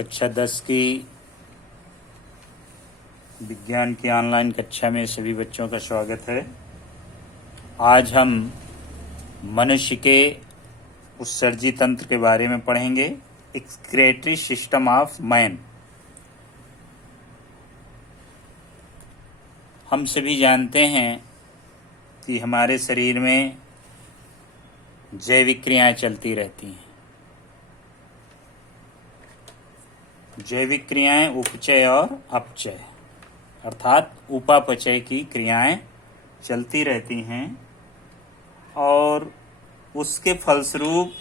कक्षा 10 की विज्ञान की ऑनलाइन कक्षा में सभी बच्चों का स्वागत है। आज हम मनुष्य के उत्सर्जी तंत्र के बारे में पढ़ेंगे। Excretory system of man. हम सभी जानते हैं कि हमारे शरीर में जैविक क्रियाएं चलती रहती हैं। जैविक क्रियाएं उपचय और अपचय अर्थात उपापचय की क्रियाएं चलती रहती हैं और उसके फलस्वरूप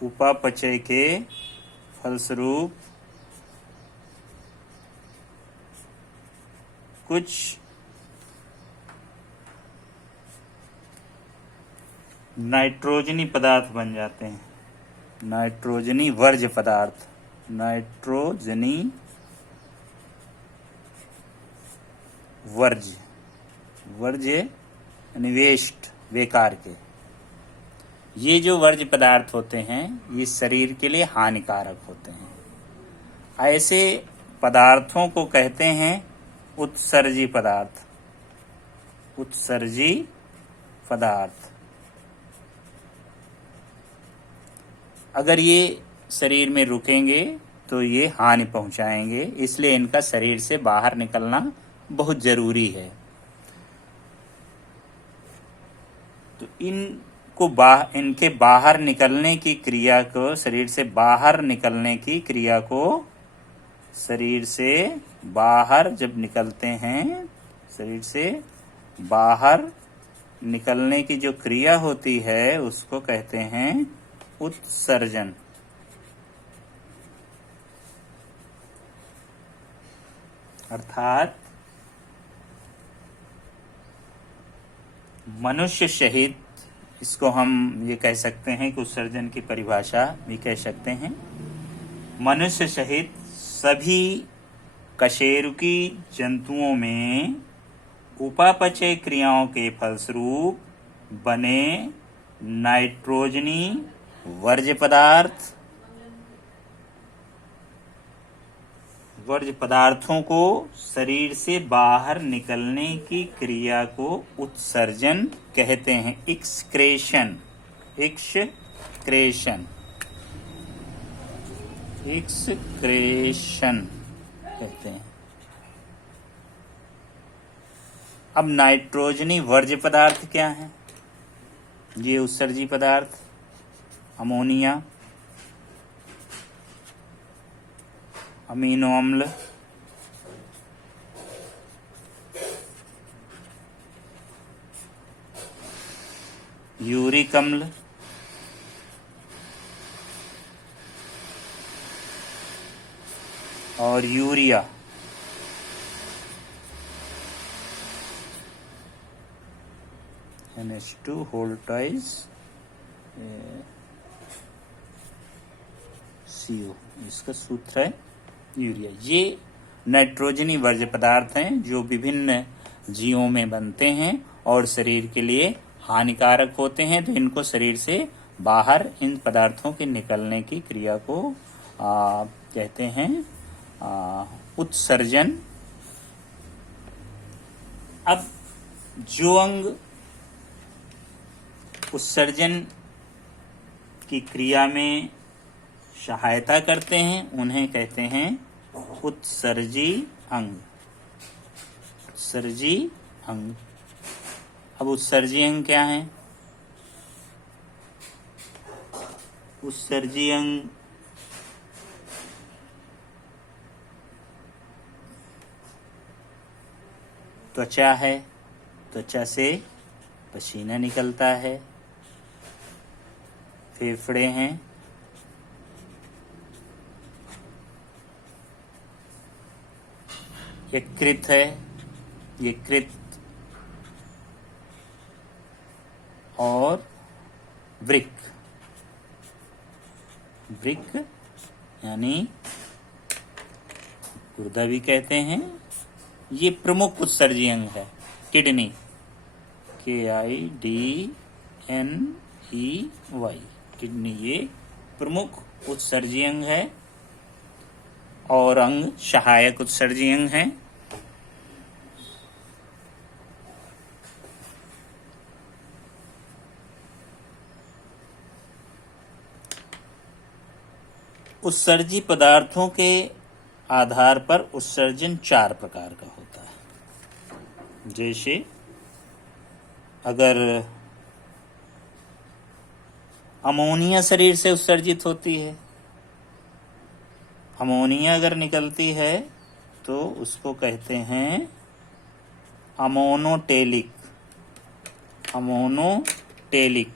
उपापचय के फलस्वरूप कुछ नाइट्रोजनी पदार्थ बन जाते हैं। नाइट्रोजनी वर्ज्य पदार्थ, नाइट्रोजनी वर्ज्य यानी वेस्ट, बेकार के। ये जो वर्ज्य पदार्थ होते हैं ये शरीर के लिए हानिकारक होते हैं। ऐसे पदार्थों को कहते हैं उत्सर्जी पदार्थ। उत्सर्जी पदार्थ अगर ये शरीर में रुकेंगे तो ये हानि पहुंचाएंगे, इसलिए इनका शरीर से बाहर निकलना बहुत जरूरी है। तो इनके बाहर निकलने की क्रिया को, शरीर से बाहर निकलने की क्रिया को, शरीर से बाहर जब निकलते हैं, शरीर से बाहर निकलने की जो क्रिया होती है उसको कहते हैं उत्सर्जन। अर्थात मनुष्य सहित, इसको हम ये कह सकते हैं कि उत्सर्जन की परिभाषा भी कह सकते हैं, मनुष्य सहित सभी कशेरुकी जंतुओं में उपापचय क्रियाओं के फलस्वरूप बने नाइट्रोजनी वर्ज्य पदार्थों को शरीर से बाहर निकलने की क्रिया को उत्सर्जन कहते हैं। एक्सक्रेशन कहते हैं। अब नाइट्रोजनी वर्ज्य पदार्थ क्या है? ये उत्सर्जी पदार्थ अमोनिया, अमीनो अम्ल, यूरिक अम्ल, और urea NH2 whole twice CO, इसका सूत्र है यूरिया। ये नाइट्रोजनी वर्ज्य पदार्थ हैं जो विभिन्न जीवों में बनते हैं और शरीर के लिए हानिकारक होते हैं। तो इनको शरीर से बाहर इन पदार्थों के निकलने की क्रिया को कहते हैं उत्सर्जन। अब जो अंग उत्सर्जन की क्रिया में सहायता करते हैं उन्हें कहते हैं उत्सर्जी अंग। उत्सर्जी अंग। अब उत्सर्जी अंग क्या है? उत्सर्जी अंग त्वचा है, त्वचा से पसीना निकलता है। फेफड़े हैं, यकृत है, यकृत और वृक्क यानी गुर्दा भी कहते हैं। ये प्रमुख उत्सर्जी अंग है। किडनी, KIDNEY, किडनी ये प्रमुख उत्सर्जी अंग है और अंग सहायक उत्सर्जी अंग है। उत्सर्जी पदार्थों के आधार पर उत्सर्जन 4 प्रकार का होता है। जैसे अगर अमोनिया शरीर से उत्सर्जित होती है, अमोनिया अगर निकलती है तो उसको कहते हैं अमोनोटेलिक। अमोनोटेलिक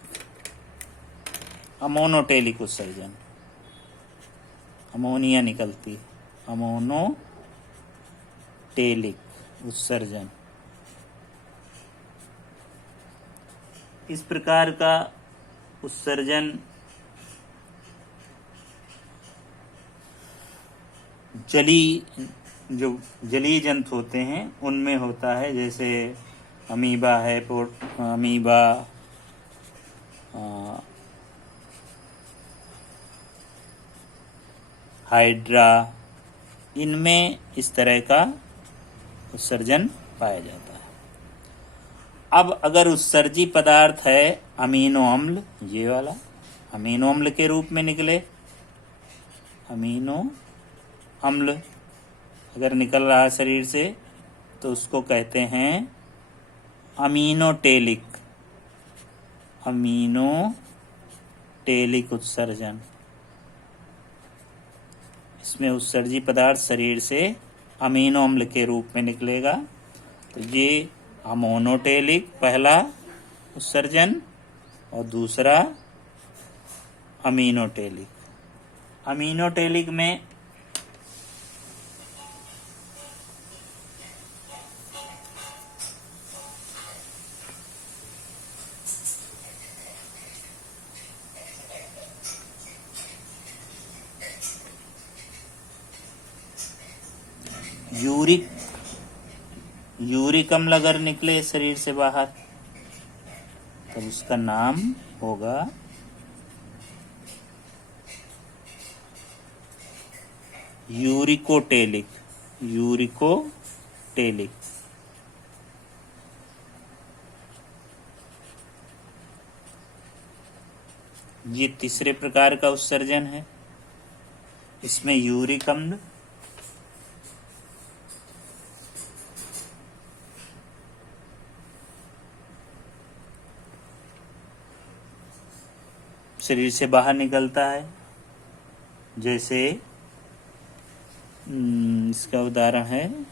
अमोनोटेलिक उत्सर्जन, अमोनिया निकलती है, अमोनोटेलिक उत्सर्जन। इस प्रकार का उत्सर्जन जलीय जंतु होते हैं उनमें होता है, जैसे अमीबा है, अमीबा, हाइड्रा, इनमें इस तरह का उत्सर्जन पाया जाता है। अब अगर उत्सर्जी पदार्थ है अमीनो अम्ल, ये वाला अमीनो अम्ल के रूप में निकले, अमीनो अम्ल अगर निकल रहा है शरीर से तो उसको कहते हैं अमीनोटेलिक, अमीनोटेलिक उत्सर्जन। इसमें उत्सर्जी पदार्थ शरीर से अमीनो अम्ल के रूप में निकलेगा, तो ये अमोनोटेलिक पहला उत्सर्जन और दूसरा अमीनोटेलिक। अमीनोटेलिक में यूरिक अम्ल अगर निकले शरीर से बाहर तब उसका नाम होगा यूरिकोटेलिक। यूरिकोटेलिक। ये तीसरे प्रकार का उत्सर्जन है। इसमें यूरिक अम्ल शरीर से बाहर निकलता है, जैसे इसका उदाहरण है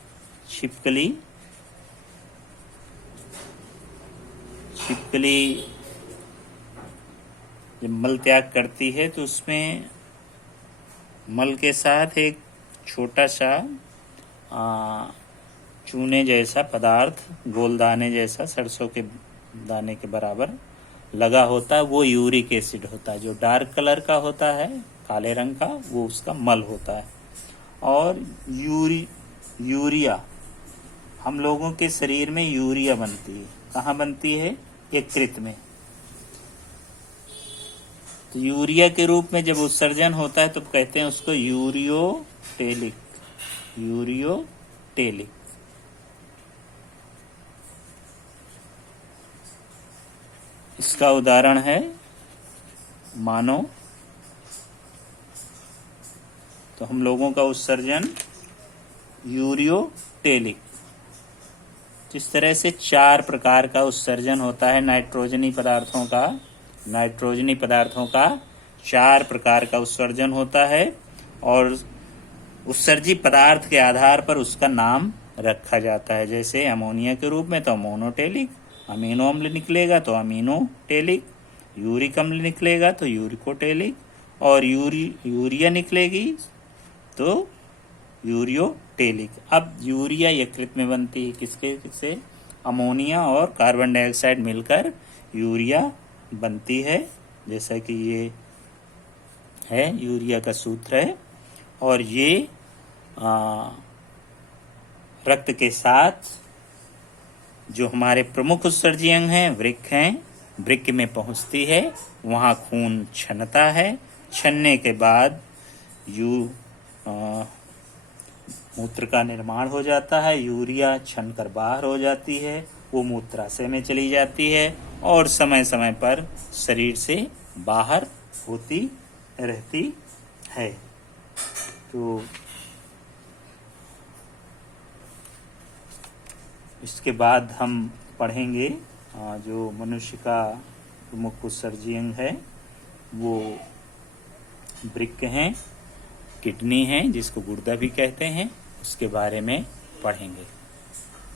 छिपकली। छिपकली जब मल त्याग करती है तो उसमें मल के साथ एक छोटा सा चूने जैसा पदार्थ, गोल दाने जैसा, सरसों के दाने के बराबर लगा होता है, वो यूरिक एसिड होता है। जो डार्क कलर का होता है, काले रंग का, वो उसका मल होता है। और यूरिया, हम लोगों के शरीर में यूरिया बनती है। कहाँ बनती है? यकृत में। तो यूरिया के रूप में जब उत्सर्जन होता है तो कहते हैं उसको यूरियोटेलिक। यूरियोटेलिक। इसका उदाहरण है मानो। तो हम लोगों का उत्सर्जन यूरियोटेलिक। जिस तरह से 4 प्रकार का उत्सर्जन होता है नाइट्रोजनी पदार्थों का, 4 प्रकार का उत्सर्जन होता है और उत्सर्जी पदार्थ के आधार पर उसका नाम रखा जाता है। जैसे अमोनिया के रूप में तो अमोनोटेलिक, अमीनो अम्ल निकलेगा तो अमीनोटेलिक, यूरिक अम्ल निकलेगा तो यूरिकोटेलिक, और यूरिया निकलेगी तो यूरियोटेलिक। अब यूरिया यकृत में बनती है, किससे? अमोनिया और कार्बन डाइऑक्साइड मिलकर यूरिया बनती है। जैसा कि ये है यूरिया का सूत्र है। और ये रक्त के साथ जो हमारे प्रमुख उत्सर्जी अंग हैं, वृक्क हैं, वृक्क में पहुंचती है, वहां खून छनता है छनने के बाद मूत्र का निर्माण हो जाता है। यूरिया छन कर बाहर हो जाती है, वो मूत्राशय में चली जाती है और समय समय पर शरीर से बाहर होती रहती है। तो इसके बाद हम पढ़ेंगे जो मनुष्य का प्रमुख उत्सर्जी अंग है वो वृक्क हैं, किडनी है जिसको गुर्दा भी कहते हैं, उसके बारे में पढ़ेंगे।